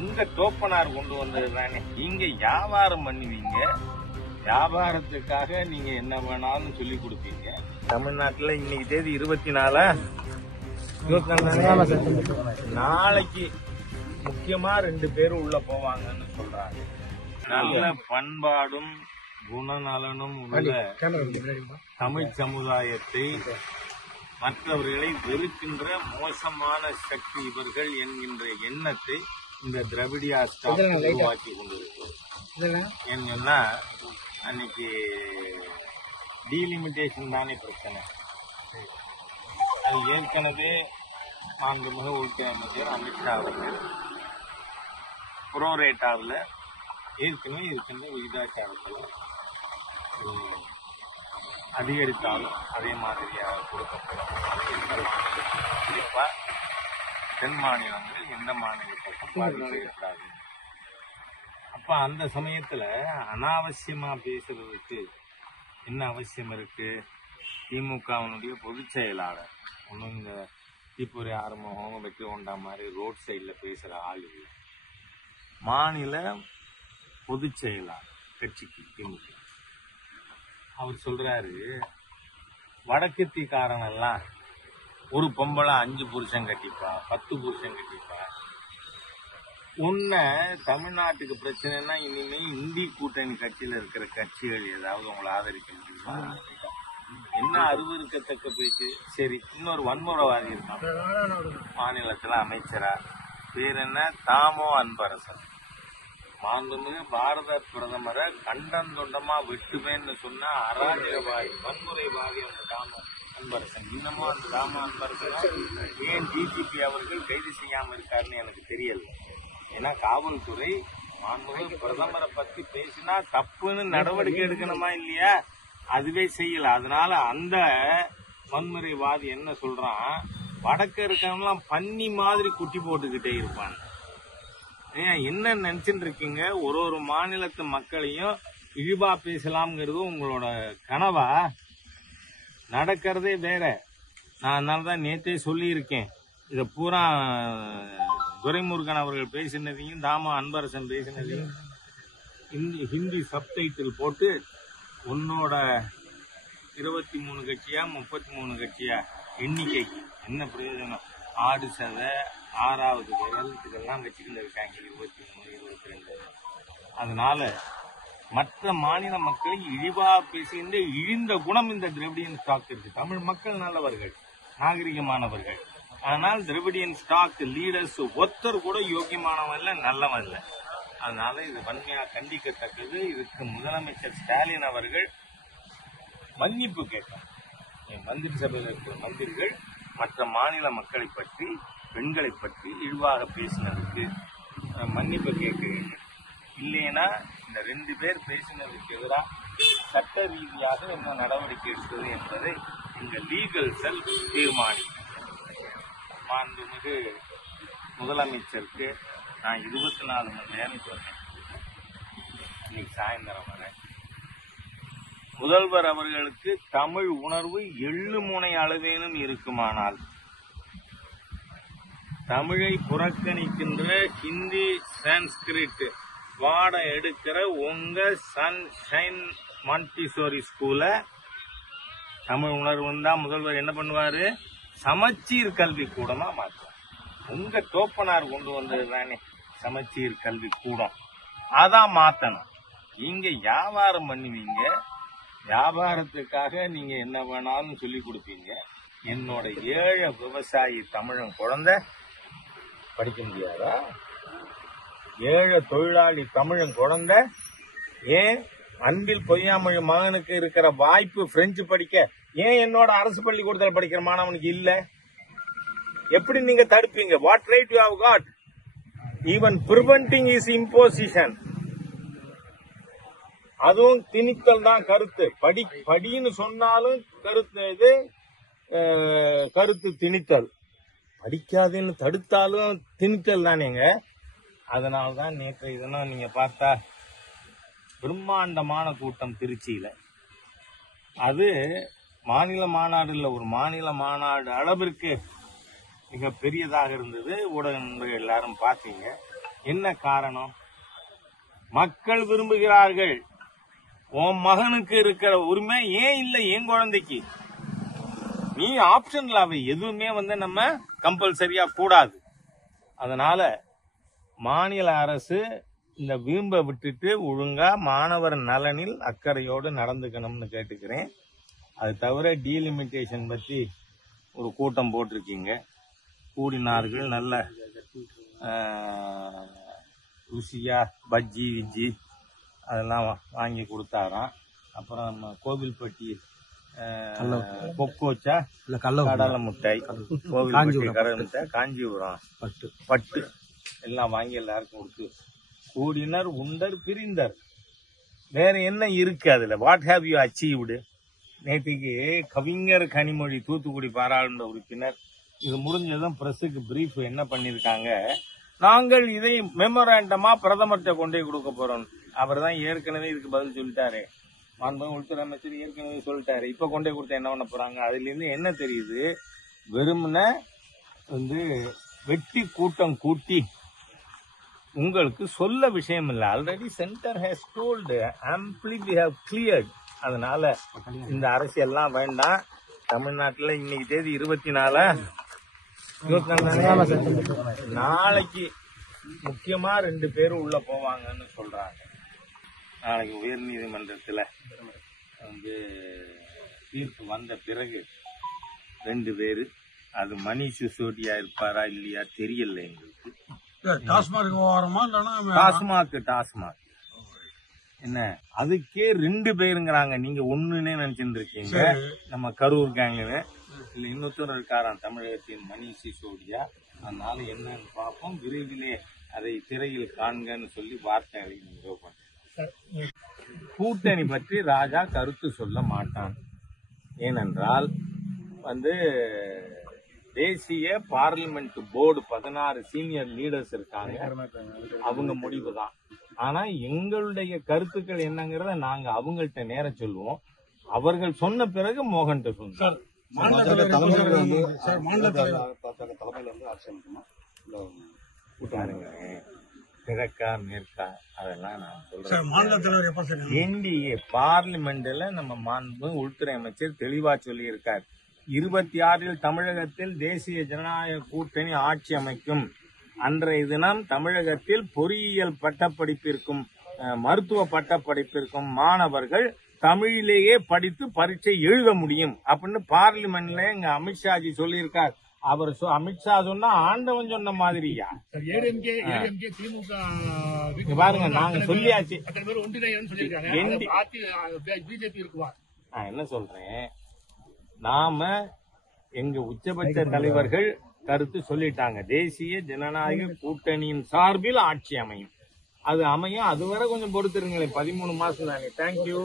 உங்க டோப்பனார் கொண்டு வந்தது தானே. நீங்க வியாபாரம் பண்ணுவீங்க, வியாபாரத்துக்காக நீங்க என்ன வேணாலும் சொல்லி கொடுப்பீங்க. தமிழ்நாட்டுல இன்னைக்கு தேதி 24 நாளைக்கு முக்கியமா 2 பேரும் உள்ள போவாங்கன்னு சொல்றாங்க. நல்ல பண்பாடும் குணநலனும் உள்ள தமிழ் சமுதாயத்தை மற்றவர்களை வெறுக்கின்ற மோசமான சக்தி இவர்கள் என்கின்ற எண்ணத்தை இந்த திராவிடியா ஸ்டாப் உருவாக்கி கொண்டிருக்கிறது. ஏன்னா அன்னைக்கு டீலிமிட்டேஷன் தானே பிரச்சனை. அது ஏற்கனவே மாண்புமிகு உள்துறை அமைச்சர் அமித்ஷா அவர்கள் புரோரேட்டாவில் ஏற்கனவே இருக்கின்ற விகிதாச்சாரத்தில் அதிகரித்தாலும் அதே மாதிரியாக கொடுக்கப்படும். குறிப்பா தென் மாநிலங்கள் எந்த மாநிலத்துக்கும் பாதிப்பு இருக்காது. அப்ப அந்த சமயத்துல அனாவசியமா பேசுறதுக்கு என்ன அவசியம் இருக்கு? திமுகவினுடைய பொதுச் செயலாளர் ஒன்றும் இந்த தீப்புரை ஆறுமுகம் வெற்றி கொண்டா மாதிரி ரோட் சைடில் பேசுற ஆள் இல்லை. மாநில பொதுச் செயலாளர் கட்சிக்கு திமுக அவர் சொல்றாரு, வடக்கத்திக்காரன் எல்லாம் ஒரு பொம்பளை 5 புருஷன் கட்டிப்பா, 10 புருஷன் கட்டிப்பா. உன்னை தமிழ்நாட்டுக்கு பிரச்சனைனா இனிமே இந்தி கூட்டணி கட்சியில இருக்கிற கட்சிகள் ஏதாவது உங்களை ஆதரிக்க முடியுமா? என்ன அருவருக்கத்தக்க பேச்சு. சரி, இன்னொரு வன்முறைவாதி இருக்கான் மாநிலத்துல அமைச்சரா, பேர் என்ன, தாமோ அன்பரசன். மாண்புமிகு பாரத பிரதமரை கண்டந்தொண்டமா வெட்டுவேன்னு சொன்ன அராஜகவாதி வன்முறைவாதி அந்த தாமோ அன்பரசன். இன்னமும் அந்த தாமோ அன்பரசன் ஏன் டிஜிபி அவர்கள் கைது செய்யாம இருக்காருன்னு எனக்கு தெரியல. ஏன்னா காவல்துறை மாண்புமிகு பிரதமரை பத்தி பேசினா தப்புன்னு நடவடிக்கை எடுக்கணுமா இல்லையா? அதுவே செய்யல. அதனால அந்த வன்முறைவாதி என்ன சொல்றான், வடக்க இருக்கவங்கலாம் பன்னி மாதிரி குட்டி போட்டுக்கிட்டே இருப்பாங்க. என்ன நினைச்சுட்டு இருக்கீங்க? ஒரு மாநிலத்து மக்களையும் இழிவா பேசலாம்ங்கிறது உங்களோட கனவா? நடக்கிறதே வேற. நான் அதனாலதான் நேற்றே சொல்லியிருக்கேன். இதை பூரா துரைமுருகன் அவர்கள் பேசினதையும் தாமோ அன்பரசன் பேசினதையும் ஹிந்தி சப்டைட்டில் போட்டு உன்னோட 23 கட்சியா 33 கட்சியா எண்ணிக்கைக்கு என்ன பிரயோஜனம்? ஆடு சதை 6வது விரல் இதெல்லாம் வச்சுக்கிட்டு இருக்காங்க 23 22. அதனால மற்ற மாநில மக்களை இழிவா பேசுகின்ற இழிந்த குணம் இந்த திராவிடியன் ஸ்டாக் இருக்கு. தமிழ் மக்கள் நல்லவர்கள், நாகரிகமானவர்கள். ஆனால் திராவிடியன் ஸ்டாக் லீடர்ஸ் ஒருத்தர் கூட யோக்கியமானவன் இல்ல, நல்லவன் இல்ல. அதனால இது வன்மையா கண்டிக்கத்தக்கது. இதுக்கு முதலமைச்சர் ஸ்டாலின் அவர்கள் மன்னிப்பு கேட்டார். மந்திரி சபையில் இருக்கிற மந்திரிகள் மற்ற மாநில மக்களை பற்றி, பெண்களை பற்றி இழிவாக பேசினதுக்கு மன்னிப்பு கேட்கிறீங்க. இல்லைன்னா இந்த 2 பேர் பேசினதுக்கு எதிராக சட்ட ரீதியாக என்ன நடவடிக்கை எடுத்தது என்பதை இந்த லீகல் செல் தீர்மானிக்கும். மாண்புமிகு முதலமைச்சருக்கு நான் 24 மணி நேரம் சொன்னேன். இன்னைக்கு சாயந்தரம் வரை முதல்வர் அவர்களுக்கு தமிழ் உணர்வு எள்ளு முனை அளவேனும் இருக்குமானால் தமிழை புறக்கணிக்கின்ற ஹிந்தி சான்ஸ்கிரிட் பாடம் எடுக்கிற உங்க சன்ஷைன் மாண்டிசோரி ஸ்கூல தமிழ் உணர்வு தான் முதல்வர் என்ன பண்ணுவாரு? சமச்சீர் கல்வி கூடமா மாற்றுவார். உங்க டோப்பனார் கொண்டு வந்தது தானே சமச்சீர் கல்வி கூடம், அதான் மாத்தணும். நீங்க வியாபாரம் பண்ணுவீங்க, வியாபாரத்துக்காக நீங்க என்ன வேணாலும் சொல்லி கொடுப்பீங்க. என்னோட ஏழை விவசாயி தமிழன் குழந்தை படிக்க முடியாதா? ஏழை தொழிலாளி தமிழன் குழந்தை ஏன் அன்பில் பொய்யாமொழி மகனுக்கு இருக்கிற வாய்ப்பு பிரெஞ்சு படிக்க ஏன் என்னோட அரசு பள்ளிக்கூடத்தில் படிக்கிற மாணவனுக்கு இல்ல? எப்படி நீங்க தடுப்பீங்க? What right you have got? Even preventing is imposition. அதுவும் திணித்தல் தான் கருத்து. படின்னு சொன்னாலும் கருத்து இது கருத்து திணித்தல். படிக்காதுன்னு தடுத்தாலும் திணித்தல் தானேங்க. அதனால்தான் நேற்று இதெல்லாம் நீங்க பார்த்தா பிரம்மாண்டமான கூட்டம் திருச்சியில. அது மாநில மாநாடு இல்ல, ஒரு மாநில மாநாடு அளவிற்கு மிக பெரியதாக இருந்தது. ஊடக நண்பர்கள் எல்லாரும் பார்த்தீங்க. என்ன காரணம்? மக்கள் விரும்புகிறார்கள். உன் மகனுக்கு இருக்கிற உரிமை ஏன் இல்லை என் குழந்தைக்கு? நீ ஆப்ஷன்ல அவை எதுவுமே நம்ம கம்பல்சரியா கூடாது. அதனால மாநில அரசு இந்த வீம்பை விட்டுட்டு ஒழுங்கா மாணவர் நலனில் அக்கறையோடு நடந்துக்கணும்னு கேட்டுக்கிறேன். அது தவிர டீலிமிட்டேஷன் பற்றி ஒரு கூட்டம் போட்டிருக்கீங்க. கூடினார்கள் நல்ல ருசியா பஜ்ஜி கிஜ்ஜி அதெல்லாம் வாங்கி கொடுத்தாராம். அப்புறம் நம்ம கோவில்பட்டி கொக்கோச்சா கடலை மிட்டாய், கோவில்பட்டி கடலை மிட்டாய், காஞ்சிபுரம் பட்டு எல்லாம் வாங்கி எல்லாருக்கும் கொடுத்து கூடினர் உண்டர் பிரிந்தர். வேற என்ன இருக்கு அதுல? What have you achieved? நேற்றுக்கு கவிஞர் கனிமொழி தூத்துக்குடி பாராளுமன்ற உறுப்பினர் இது முடிஞ்சதும் பிரஸுக்கு பிரீஃப் என்ன பண்ணிருக்காங்க, நாங்கள் இதை மெமோராண்டமா பிரதமர்கிட்ட கொண்டே கொடுக்க போறோம். அவர் தான் ஏற்கனவே இதுக்கு பதில் சொல்லிட்டாரு. மாண்புமிகு உள்துறை அமைச்சர் ஏற்கனவே சொல்லிட்டாரு. இப்ப கொண்டே கொடுத்தா என்ன பண்ண போறாங்க? அதுல இருந்து என்ன தெரியுது? வெறுமன வெட்டி கூட்டம் கூட்டி உங்களுக்கு சொல்ல விஷயம் இல்லை. Already center has told amply we have cleared. அதனால இந்த அரசியல்லாம் வேண்டாம். தமிழ்நாட்டில் இன்னைக்கு தேதி 24 நாளைக்கு முக்கியமா 2 பேரும் உள்ள போவாங்கன்னு சொல்றாங்க. நாளைக்கு உயர் நீதிமன்றத்துல தீர்ப்பு வந்த பிறகு 2 பேரு, அது மணிஷ் சிசோடியா இருப்பாரா இல்லையா தெரியல எங்களுக்கு. டாஸ்மாக் என்ன அதுக்கே 2 பேருங்கிறாங்க. நீங்க ஒண்ணுன்னே நினைச்சிட்டு இருக்கீங்க. நம்ம கரூர் கேங்குன்னு இல்ல இன்னொருத்தர் இருக்காராம் தமிழகத்தின் மணிஷ் சிசோடியா. அதனால என்னன்னு பார்ப்போம். விரைவிலே அதை திரையில் காண்கன்னு சொல்லி வார்த்தை நிரூபணம். கூட்டணி பற்றி ராஜா கருத்து சொல்ல மாட்டான். ஏனென்றால் தேசிய பார்லிமெண்ட் போர்டு 16 சீனியர் லீடர்ஸ் இருக்காங்க. அவங்க முடிவு தான். ஆனா எங்களுடைய கருத்துக்கள் என்னங்கிறத நாங்க அவங்கள்ட்ட நேர சொல்லுவோம். அவர்கள் சொன்ன பிறகு மோகன்கிட்ட சொல்லுவோம். கிழக்கா மேற்கா அதெல்லாம் நான் சொல்றேன். என்டிஏ பார்லிமெண்ட்ல நம்ம மாண்புமிகு உள்துறை அமைச்சர் தெளிவா சொல்லி இருக்கார். 26 தமிழகத்தில் தேசிய ஜனநாயக கூட்டணி ஆட்சி அமைக்கும். அன்றைய தினம் தமிழகத்தில் பொறியியல் பட்டப்படிப்பிற்கும் மருத்துவ பட்டப்படிப்பிற்கும் மாணவர்கள் தமிழிலேயே படித்து பரீட்சை எழுத முடியும் அப்படின்னு பார்லிமெண்ட்ல எங்க அமித்ஷாஜி சொல்லியிருக்கார். அவர் அமித்ஷா சொன்னா ஆண்டவன் சொன்ன மாதிரியா? பாருங்க, நாங்க சொல்லியாச்சு. நான் என்ன சொல்றேன், நாம எங்க உச்சபட்ச தலைவர்கள் கருத்து சொல்லிட்டாங்க. தேசிய ஜனநாயக கூட்டணியின் சார்பில் ஆட்சி அமையும். அது அமையும். அதுவரை கொஞ்சம் பொறுத்திருங்களேன். 13 மாசம் தானே. தேங்க்யூ.